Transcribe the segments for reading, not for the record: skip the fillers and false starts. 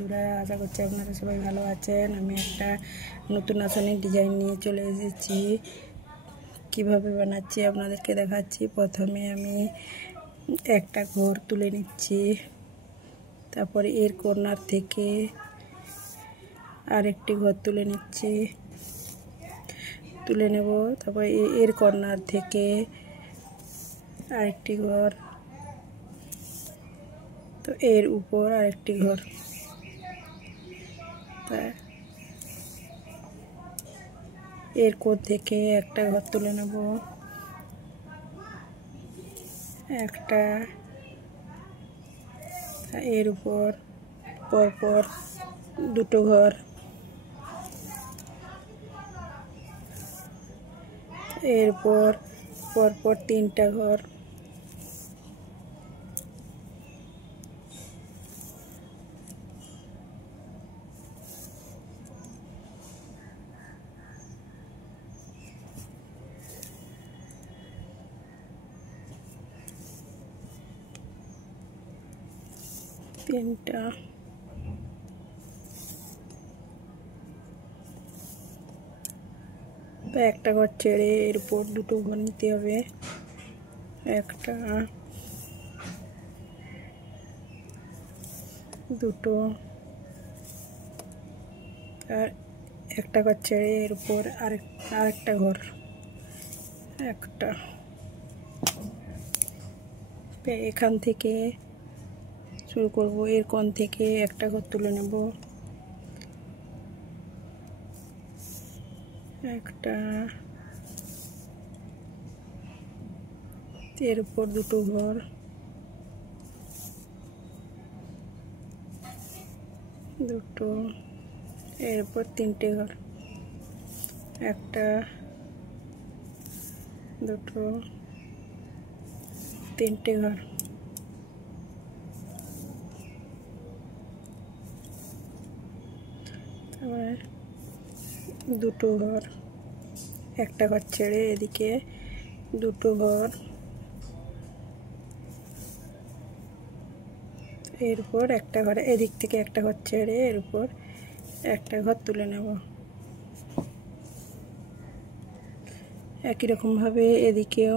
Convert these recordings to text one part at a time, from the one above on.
বন্ধুরা, আশা করছি আপনারা সবাই ভালো আছেন। আমি একটা নতুন আসনের ডিজাইন নিয়ে চলে এসেছি। কিভাবে বানাচ্ছি আপনাদেরকে দেখাচ্ছি। প্রথমে আমি একটা ঘর তুলে নিচ্ছি, তারপরে এর কর্নার থেকে আরেকটি ঘর তুলে নিচ্ছি, তুলে নেব। তারপরে এর কর্নার থেকে আরেকটি ঘর, তো এর উপর আরেকটি ঘর, এর কোণ থেকে একটা ঘর তুলে নেব, একটা, এর উপর পরপর দুটো ঘর, এরপর পরপর তিনটা ঘর, তিনটা, তো একটা ঘর ছেড়ে এরপর দুটো ঘর নিতে হবে। একটা, দুটো, আর একটা ঘর ছেড়ে এর উপর আরেকটা ঘর, একটা। এখান থেকে শুরু করব, এর কোণ থেকে একটা ঘর তুলে নেব, একটা, এর উপর দুটো ঘর, দুটো, এরপর তিনটে ঘর, একটা, দুটো, তিনটে ঘর। তারপরে দুটো ঘর, একটা ঘর ছেড়ে এদিকে দুটো ঘর, এরপর একটা ঘর, এদিক থেকে একটা ঘর ছেড়ে এর উপর একটা ঘর তুলে নেব। একই রকমভাবে এদিকেও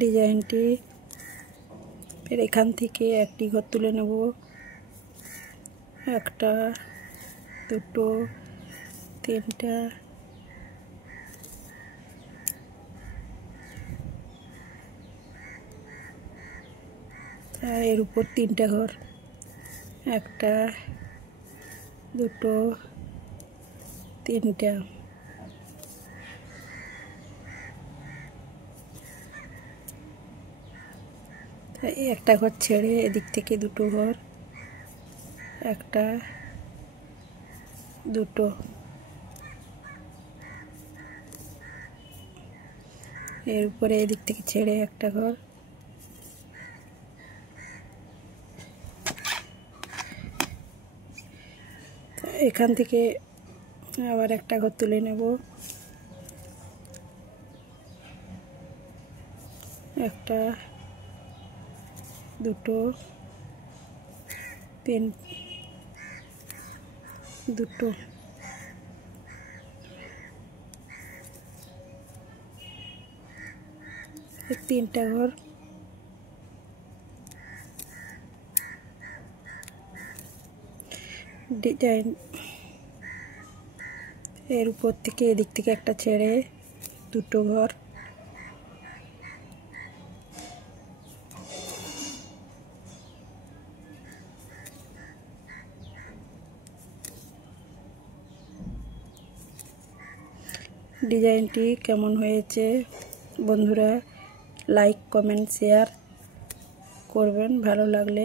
ডিজাইনটি, ফের এখান থেকে একটি ঘর তুলে নেব, একটা, দুটো, তিনটা, এর উপর তিনটা ঘর, একটা, দুটো, তিনটা। একটা ঘর ছেড়ে এদিক থেকে দুটো ঘর, একটা, দুটো, এর উপরে এদিক থেকে ছেড়ে একটা ঘর, এখান থেকে আবার একটা ঘর তুলে নেব, একটা, দুটো, তিন, দুটো, তিনটা ঘর, ডিজাইন এর উপর থেকে এদিক থেকে একটা ছেড়ে দুটো ঘর, ডিজাইনটি কেমন হয়েছে বন্ধুরা লাইক কমেন্ট শেয়ার করবেন, ভালো লাগলে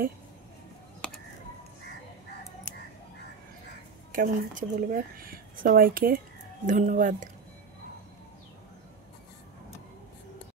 কেমন হচ্ছে বলবেন। সবাইকে ধন্যবাদ।